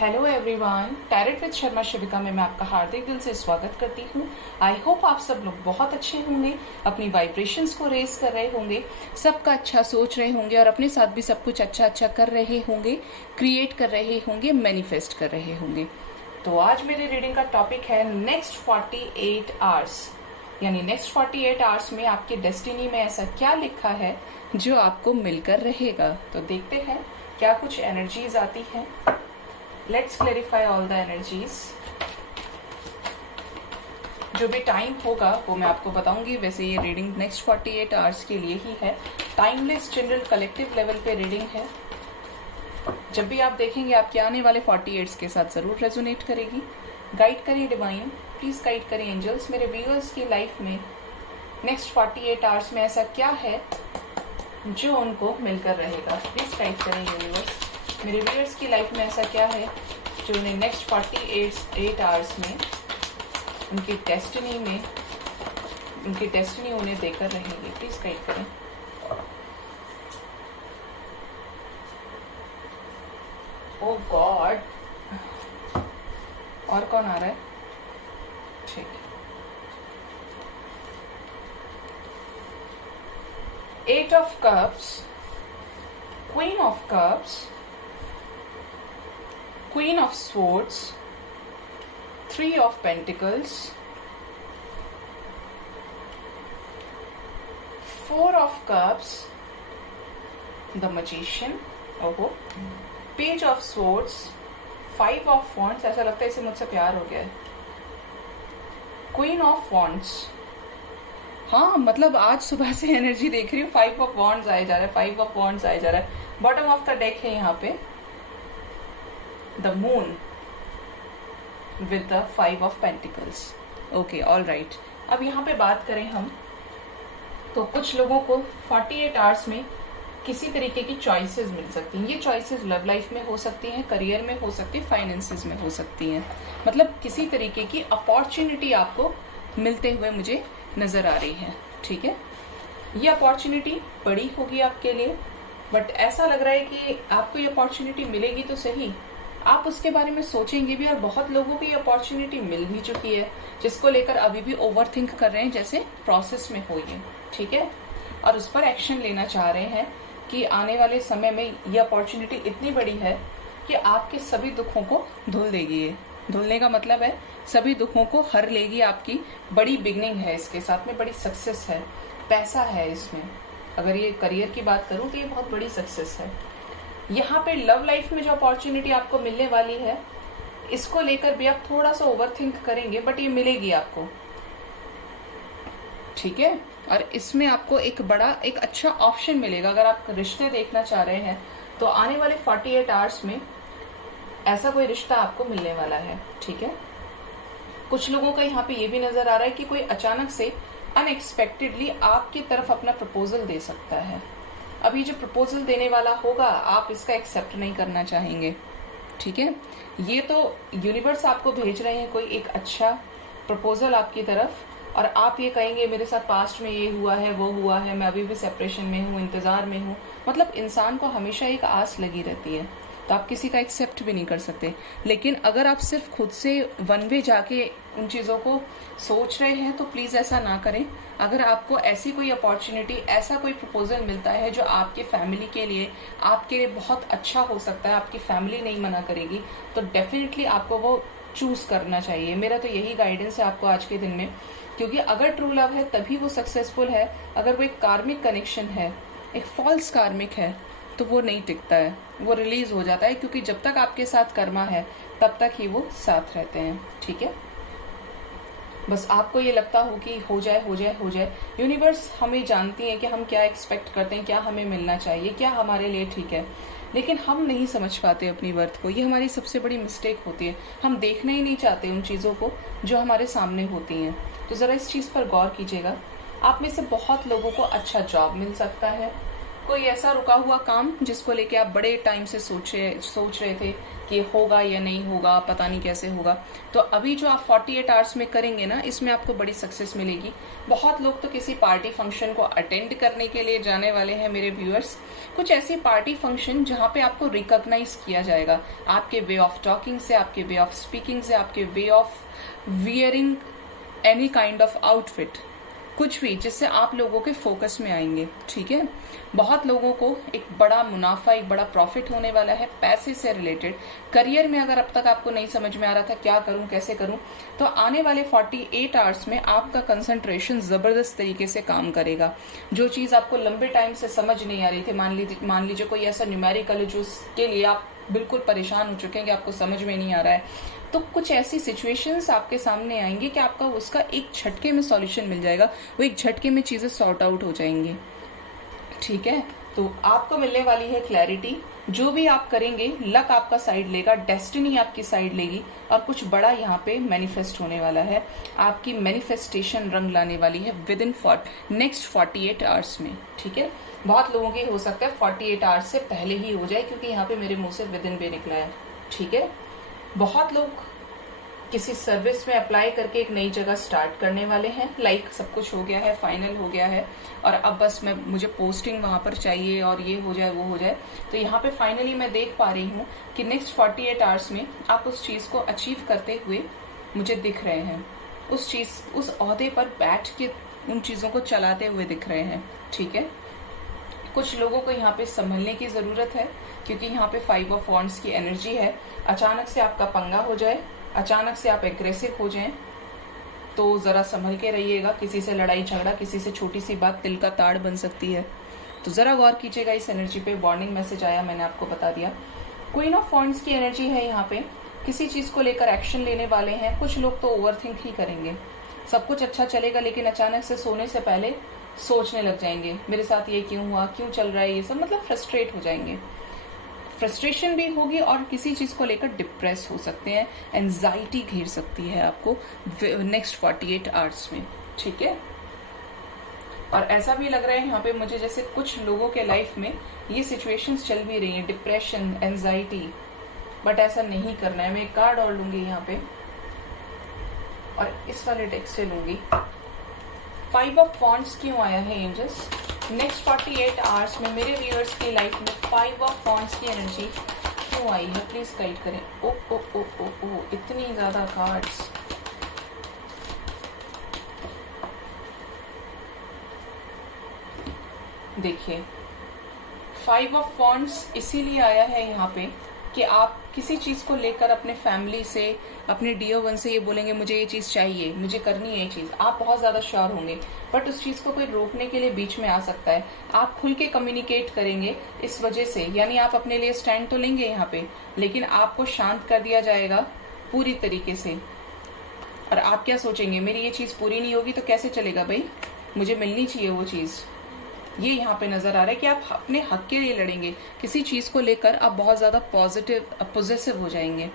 Hello everyone, tarot with Sharma Shivika में मैं आपका हार्दिक दिल से स्वागत करती हूँ। आई होप आप सब लोग बहुत अच्छे होंगे, अपनी वाइब्रेशंस को रेज कर रहे होंगे, सबका अच्छा सोच रहे होंगे और अपने साथ भी सब कुछ अच्छा कर रहे होंगे, क्रिएट कर रहे होंगे, मैनिफेस्ट कर रहे होंगे। तो आज मेरी रीडिंग का टॉपिक है नेक्स्ट 48 आवर्स, यानी नेक्स्ट 48 आवर्स में आपके डेस्टिनी में ऐसा क्या लिखा है जो आपको मिलकर रहेगा। तो देखते हैं क्या कुछ एनर्जीज आती हैं। Let's clarify all the energies. जो भी टाइम होगा वो मैं आपको बताऊंगी। वैसे ये रीडिंग नेक्स्ट 48 आवर्स के लिए ही है, टाइमलेस जनरल कलेक्टिव लेवल पे रीडिंग है। जब भी आप देखेंगे आपके आने वाले 48 के साथ जरूर रेजोनेट करेगी। गाइड करिए डिवाइन, प्लीज गाइड करिए एंजल्स, मेरे व्यूअर्स की लाइफ में नेक्स्ट 48 आवर्स में ऐसा क्या है जो उनको मिलकर रहेगा। प्लीज गाइड करें यूनिवर्स, मेरे व्यूअर्स की लाइफ में ऐसा क्या है जो उन्हें नेक्स्ट 48 आवर्स में उनकी डेस्टिनी उन्हें देकर रहेगी। प्लीज गाइड करें। ओ गॉड, और कौन आ रहा है? ठीक है। 8 of Cups, Queen of Cups, Queen of Swords, 3 of Pentacles, 4 of Cups, the Magician, ओहो, Page of Swords, 5 of Wands, ऐसा लगता है इसे मुझसे प्यार हो गया है, Queen of Wands। हाँ, मतलब आज सुबह से एनर्जी देख रही हूँ, 5 of Wands आए जा रहा है, 5 of Wands आए जा रहा है। बॉटम ऑफ द डेक है यहाँ पे the moon with the 5 of Pentacles। Okay, all right. अब यहाँ पे बात करें हम, तो कुछ लोगों को 48 आवर्स में किसी तरीके की चॉइसेस मिल सकती हैं। ये चॉइसेस लव लाइफ में हो सकती हैं, करियर में हो सकती है, फाइनेंसेस में हो सकती हैं। मतलब किसी तरीके की अपॉर्चुनिटी आपको मिलते हुए मुझे नजर आ रही है। ठीक है, ये अपॉर्चुनिटी बड़ी होगी आपके लिए, बट ऐसा लग रहा है कि आपको ये अपॉर्चुनिटी मिलेगी तो सही, आप उसके बारे में सोचेंगे भी। और बहुत लोगों को ये अपॉर्चुनिटी मिल भी चुकी है, जिसको लेकर अभी भी ओवरथिंक कर रहे हैं, जैसे प्रोसेस में हो ये। ठीक है, और उस पर एक्शन लेना चाह रहे हैं कि आने वाले समय में ये अपॉर्चुनिटी इतनी बड़ी है कि आपके सभी दुखों को धुल देगी। ये धुलने का मतलब है सभी दुखों को हर लेगी। आपकी बड़ी बिगनिंग है, इसके साथ में बड़ी सक्सेस है, पैसा है इसमें। अगर ये करियर की बात करूं तो ये बहुत बड़ी सक्सेस है। यहाँ पे लव लाइफ में जो अपॉर्चुनिटी आपको मिलने वाली है, इसको लेकर भी आप थोड़ा सा ओवरथिंक करेंगे, बट ये मिलेगी आपको। ठीक है, और इसमें आपको एक अच्छा ऑप्शन मिलेगा। अगर आप रिश्ते देखना चाह रहे हैं तो आने वाले 48 आवर्स में ऐसा कोई रिश्ता आपको मिलने वाला है। ठीक है, कुछ लोगों का यहाँ पे ये भी नजर आ रहा है कि कोई अचानक से अनएक्सपेक्टेडली आपकी तरफ अपना प्रपोजल दे सकता है। अभी जो प्रपोजल देने वाला होगा आप इसका एक्सेप्ट नहीं करना चाहेंगे। ठीक है, ये तो यूनिवर्स आपको भेज रहे हैं कोई एक अच्छा प्रपोजल आपकी तरफ, और आप ये कहेंगे मेरे साथ पास्ट में ये हुआ है, वो हुआ है, मैं अभी भी सेपरेशन में हूँ, इंतजार में हूँ। मतलब इंसान को हमेशा एक आस लगी रहती है, तो आप किसी का एक्सेप्ट भी नहीं कर सकते। लेकिन अगर आप सिर्फ खुद से वन वे जाके उन चीज़ों को सोच रहे हैं तो प्लीज़ ऐसा ना करें। अगर आपको ऐसी कोई अपॉर्चुनिटी, ऐसा कोई प्रपोजल मिलता है जो आपके फैमिली के लिए, आपके लिए बहुत अच्छा हो सकता है, आपकी फैमिली नहीं मना करेगी, तो डेफिनेटली आपको वो चूज करना चाहिए। मेरा तो यही गाइडेंस है आपको आज के दिन में, क्योंकि अगर ट्रू लव है तभी वो सक्सेसफुल है। अगर वो एक कार्मिक कनेक्शन है, एक फॉल्स कार्मिक है, तो वो नहीं टिकता है, वो रिलीज हो जाता है, क्योंकि जब तक आपके साथ कर्मा है तब तक ही वो साथ रहते हैं। ठीक है, बस आपको ये लगता हो कि हो जाए हो जाए हो जाए। यूनिवर्स हमें जानती है कि हम क्या एक्सपेक्ट करते हैं, क्या हमें मिलना चाहिए, क्या हमारे लिए ठीक है, लेकिन हम नहीं समझ पाते अपनी वर्थ को। ये हमारी सबसे बड़ी मिस्टेक होती है, हम देखना ही नहीं चाहते उन चीज़ों को जो हमारे सामने होती हैं। तो ज़रा इस चीज़ पर गौर कीजिएगा। आप में से बहुत लोगों को अच्छा जॉब मिल सकता है, कोई ऐसा रुका हुआ काम जिसको लेके आप बड़े टाइम से सोच रहे थे कि होगा या नहीं होगा, पता नहीं कैसे होगा, तो अभी जो आप 48 आवर्स में करेंगे ना, इसमें आपको बड़ी सक्सेस मिलेगी। बहुत लोग तो किसी पार्टी फंक्शन को अटेंड करने के लिए जाने वाले हैं मेरे व्यूअर्स। कुछ ऐसी पार्टी फंक्शन जहां पे आपको रिकॉग्नाइज किया जाएगा आपके वे ऑफ टॉकिंग से, आपके वे ऑफ स्पीकिंग से, आपके way of wearing any kind of outfit, कुछ भी जिससे आप लोगों के फोकस में आएंगे। ठीक है, बहुत लोगों को एक बड़ा मुनाफा, एक बड़ा प्रॉफिट होने वाला है पैसे से रिलेटेड। करियर में अगर अब तक आपको नहीं समझ में आ रहा था क्या करूं कैसे करूं, तो आने वाले 48 आवर्स में आपका कंसंट्रेशन जबरदस्त तरीके से काम करेगा। जो चीज आपको लंबे टाइम से समझ नहीं आ रही थी, मान लीजिए कोई ऐसा न्यूमेरिकल है जो उसके लिए आप बिल्कुल परेशान हो चुके हैं कि आपको समझ में नहीं आ रहा है, तो कुछ ऐसी सिचुएशंस आपके सामने आएंगे कि आपका उसका एक झटके में सॉल्यूशन मिल जाएगा, वो एक झटके में चीजें सॉर्ट आउट हो जाएंगी। ठीक है, तो आपको मिलने वाली है क्लैरिटी। जो भी आप करेंगे लक आपका साइड लेगा, डेस्टिनी आपकी साइड लेगी, और कुछ बड़ा यहाँ पे मैनिफेस्ट होने वाला है। आपकी मैनिफेस्टेशन रंग लाने वाली है विद इन नेक्स्ट 48 आवर्स में। ठीक है, बहुत लोगों की हो सकता है 48 आवर्स से पहले ही हो जाए, क्योंकि यहाँ पे मेरे मुंह से विद इन भी निकला है। ठीक है, बहुत लोग किसी सर्विस में अप्लाई करके एक नई जगह स्टार्ट करने वाले हैं, लाइक सब कुछ हो गया है, फाइनल हो गया है, और अब बस मुझे पोस्टिंग वहां पर चाहिए और ये हो जाए वो हो जाए। तो यहाँ पे फाइनली मैं देख पा रही हूँ कि नेक्स्ट 48 आवर्स में आप उस चीज को अचीव करते हुए मुझे दिख रहे हैं, उस ओहदे पर बैठ के उन चीजों को चलाते हुए दिख रहे हैं। ठीक है, कुछ लोगों को यहाँ पे संभलने की जरूरत है, क्योंकि यहाँ पे 5 ऑफ वॉन्ड्स की एनर्जी है। अचानक से आपका पंगा हो जाए, अचानक से आप एग्रेसिव हो जाएं, तो जरा संभल के रहिएगा। किसी से लड़ाई झगड़ा, किसी से छोटी सी बात तिल का ताड़ बन सकती है, तो जरा गौर कीजिएगा इस एनर्जी पे। वार्निंग मैसेज आया, मैंने आपको बता दिया। क्वीन ऑफ वॉन्ड्स की एनर्जी है यहाँ पे, किसी चीज को लेकर एक्शन लेने वाले हैं। कुछ लोग तो ओवरथिंक ही करेंगे, सब कुछ अच्छा चलेगा लेकिन अचानक से सोने से पहले सोचने लग जाएंगे, मेरे साथ ये क्यों हुआ, क्यों चल रहा है ये सब, मतलब फ्रस्ट्रेट हो जाएंगे। फ्रस्ट्रेशन भी होगी और किसी चीज को लेकर डिप्रेस हो सकते हैं, एंजाइटी घेर सकती है आपको नेक्स्ट 48 आवर्स में। ठीक है, और ऐसा भी लग रहा है यहाँ पे मुझे जैसे कुछ लोगों के लाइफ में ये सिचुएशंस चल भी रही हैं, डिप्रेशन, एंजाइटी, बट ऐसा नहीं करना है। मैं एक कार्ड और लूंगी यहाँ पे, और इस वाले डेक से लूंगी। 5 ऑफ वॉन्ड्स क्यों आया है एंजल्स नेक्स्ट 48 आवर्स में मेरे व्यूअर्स की लाइफ में? 5 ऑफ वॉन्ड्स की एनर्जी क्यों आई है, प्लीज गाइड करें। ओ ओ ओ ओ ओ इतनी ज्यादा कार्ड्स। देखिए, 5 ऑफ वॉन्ड्स इसीलिए आया है यहाँ पे कि आप किसी चीज को लेकर अपने फैमिली से, अपने डियर वन से ये बोलेंगे मुझे ये चीज चाहिए, मुझे करनी है ये चीज। आप बहुत ज्यादा श्योर होंगे, बट उस चीज को कोई रोकने के लिए बीच में आ सकता है। आप खुल के कम्युनिकेट करेंगे इस वजह से, यानी आप अपने लिए स्टैंड तो लेंगे यहाँ पे, लेकिन आपको शांत कर दिया जाएगा पूरी तरीके से। और आप क्या सोचेंगे, मेरी ये चीज पूरी नहीं होगी तो कैसे चलेगा भाई, मुझे मिलनी चाहिए वो चीज। ये यहाँ पे नजर आ रहा है कि आप अपने हक के लिए लड़ेंगे, किसी चीज को लेकर आप बहुत ज्यादा पॉजिटिव हो जाएंगे,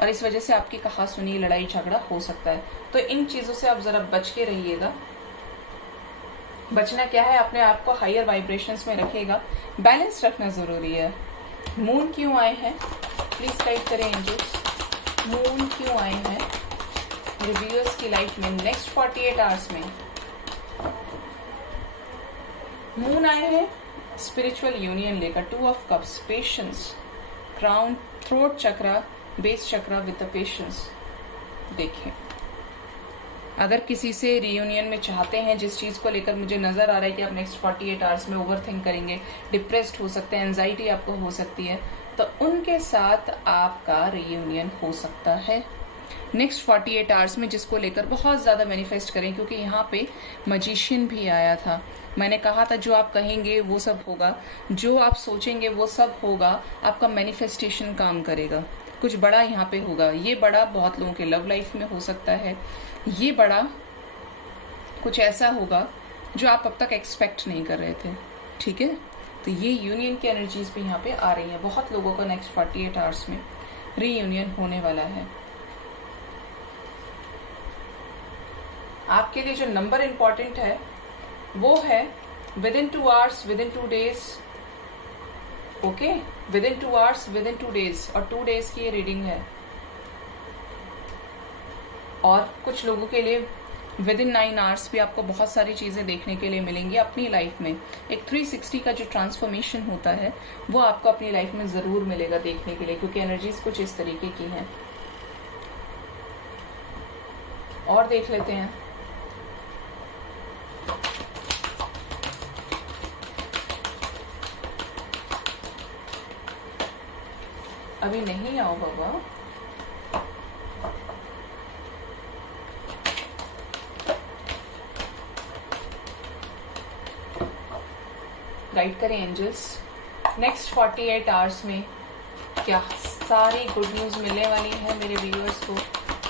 और इस वजह से आपकी कहा सुनी लड़ाई झगड़ा हो सकता है। तो इन चीजों से आप जरा बच के रहिएगा। बचना क्या है, अपने आप को हायर वाइब्रेशंस में रखिएगा, बैलेंस रखना जरूरी है। मून क्यों आए हैं, प्लीज गाइड करें एंजल्स, मून क्यों आए हैं मेरे व्यूअर्स की लाइफ में नेक्स्ट 48 आवर्स में? मून आए हैं स्पिरिचुअल यूनियन लेकर, 2 of cups, patience, crown, throat chakra, base chakra with patience. देखिए, अगर किसी से रियूनियन में चाहते हैं, जिस चीज को लेकर मुझे नजर आ रहा है कि आप नेक्स्ट 48 आवर्स में ओवरथिंक करेंगे, डिप्रेस्ड हो सकते हैं, एंजाइटी आपको हो सकती है, तो उनके साथ आपका रियूनियन हो सकता है नेक्स्ट 48 आवर्स में, जिसको लेकर बहुत ज्यादा मैनिफेस्ट करें, क्योंकि यहाँ पे मजिशियन भी आया था। मैंने कहा था जो आप कहेंगे वो सब होगा, जो आप सोचेंगे वो सब होगा, आपका मैनिफेस्टेशन काम करेगा, कुछ बड़ा यहाँ पे होगा। ये बड़ा बहुत लोगों के लव लाइफ में हो सकता है, ये बड़ा कुछ ऐसा होगा जो आप अब तक एक्सपेक्ट नहीं कर रहे थे। ठीक है, तो ये यूनियन की एनर्जीज भी यहाँ पे आ रही है। बहुत लोगों का नेक्स्ट 48 आवर्स में रीयूनियन होने वाला है। आपके लिए जो नंबर इंपॉर्टेंट है वो है with in 2 hours, with in 2 days okay, with in 2 hours, with in 2 days, और 2 डेज की ये रीडिंग है। और कुछ लोगों के लिए विद इन 9 आवर्स भी आपको बहुत सारी चीजें देखने के लिए मिलेंगी अपनी लाइफ में। एक 360 का जो ट्रांसफॉर्मेशन होता है वो आपको अपनी लाइफ में जरूर मिलेगा देखने के लिए, क्योंकि एनर्जीज कुछ इस तरीके की हैं। और देख लेते हैं। अभी नहीं आओ बाबा। गाइड करें एंजल्स, नेक्स्ट 48 आवर्स में क्या सारी गुड न्यूज मिलने वाली है मेरे व्यूअर्स को?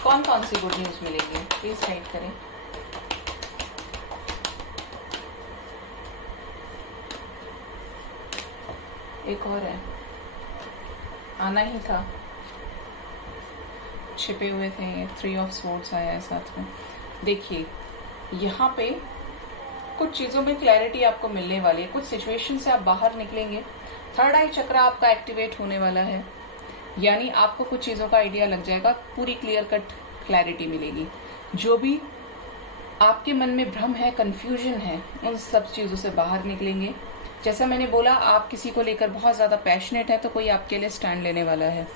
कौन कौन सी गुड न्यूज मिलेगी, प्लीज गाइड करें। एक और है, आना ही था, छिपे हुए थे ये। 3 ऑफ स्वॉर्ड्स आया है साथ में। देखिए यहाँ पे कुछ चीजों में क्लैरिटी आपको मिलने वाली है, कुछ सिचुएशन से आप बाहर निकलेंगे। थर्ड आई चक्र आपका एक्टिवेट होने वाला है, यानी आपको कुछ चीजों का आइडिया लग जाएगा, पूरी क्लियर कट क्लैरिटी मिलेगी। जो भी आपके मन में भ्रम है, कंफ्यूजन है, उन सब चीजों से बाहर निकलेंगे। जैसा मैंने बोला, आप किसी को लेकर बहुत ज्यादा पैशनेट है तो कोई आपके लिए स्टैंड लेने वाला है।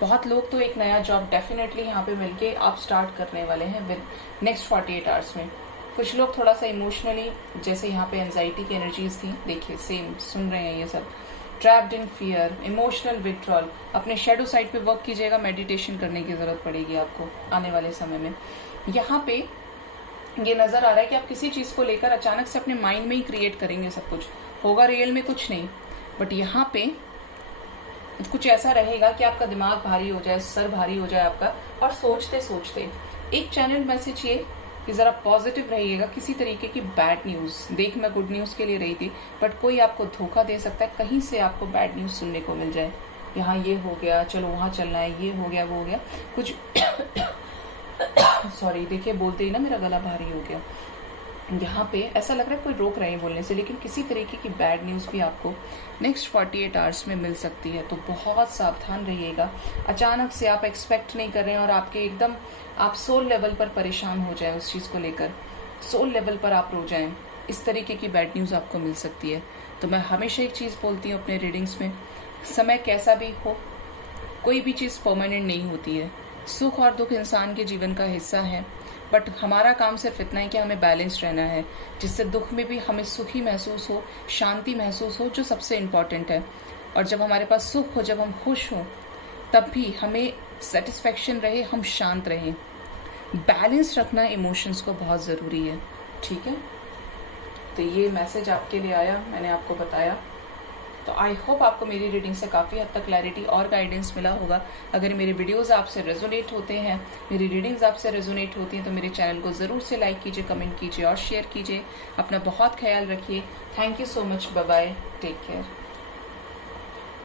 बहुत लोग तो एक नया जॉब डेफिनेटली यहाँ पे मिलके आप स्टार्ट करने वाले हैं विद नेक्स्ट 48 आवर्स में। कुछ लोग थोड़ा सा इमोशनली, जैसे यहाँ पे एंजाइटी की एनर्जीज थी, देखिए सेम सुन रहे हैं ये सब। Trapped in fear, emotional withdrawal, अपने शेडो साइड पे वर्क कीजिएगा, मेडिटेशन करने की जरूरत पड़ेगी आपको आने वाले समय में। यहाँ पे ये नजर आ रहा है कि आप किसी चीज को लेकर अचानक से अपने माइंड में ही क्रिएट करेंगे, सब कुछ होगा, रियल में कुछ नहीं। बट यहाँ पे कुछ ऐसा रहेगा कि आपका दिमाग भारी हो जाए, सर भारी हो जाए आपका, और सोचते सोचते एक चैनल मैसेज ये कि जरा पॉजिटिव रहिएगा। किसी तरीके की बैड न्यूज, देख मैं गुड न्यूज के लिए रही थी, बट कोई आपको धोखा दे सकता है, कहीं से आपको बैड न्यूज सुनने को मिल जाए। यहाँ ये हो गया, चलो वहां चलना है, ये हो गया, वो हो गया, कुछ सॉरी, देखिए बोलते ही ना मेरा गला भारी हो गया। यहाँ पे ऐसा लग रहा है कोई रोक रहे हैं बोलने से, लेकिन किसी तरीके की बैड न्यूज भी आपको नेक्स्ट 48 आवर्स में मिल सकती है। तो बहुत सावधान रहिएगा। अचानक से आप एक्सपेक्ट नहीं कर रहे हैं और आपके एकदम आप सोल लेवल पर परेशान हो जाए, उस चीज को लेकर सोल लेवल पर आप रो जाएं, इस तरीके की बैड न्यूज आपको मिल सकती है। तो मैं हमेशा एक चीज बोलती हूँ अपने रीडिंग्स में, समय कैसा भी हो, कोई भी चीज परमानेंट नहीं होती है। सुख और दुख इंसान के जीवन का हिस्सा है, बट हमारा काम सिर्फ इतना है कि हमें बैलेंस रहना है, जिससे दुख में भी हमें सुखी महसूस हो, शांति महसूस हो, जो सबसे इम्पोर्टेंट है। और जब हमारे पास सुख हो, जब हम खुश हो, तब भी हमें सेटिस्फेक्शन रहे, हम शांत रहें। बैलेंस रखना इमोशंस को बहुत ज़रूरी है, ठीक है। तो ये मैसेज आपके लिए आया, मैंने आपको बताया। तो आई होप आपको मेरी रीडिंग से काफ़ी हद तक क्लैरिटी और गाइडेंस मिला होगा। अगर मेरे वीडियोस आपसे रेजोनेट होते हैं, मेरी रीडिंग्स आपसे रेजोनेट होती हैं, तो मेरे चैनल को ज़रूर से लाइक कीजिए, कमेंट कीजिए और शेयर कीजिए। अपना बहुत ख्याल रखिए। Thank you so much, bye bye, take care.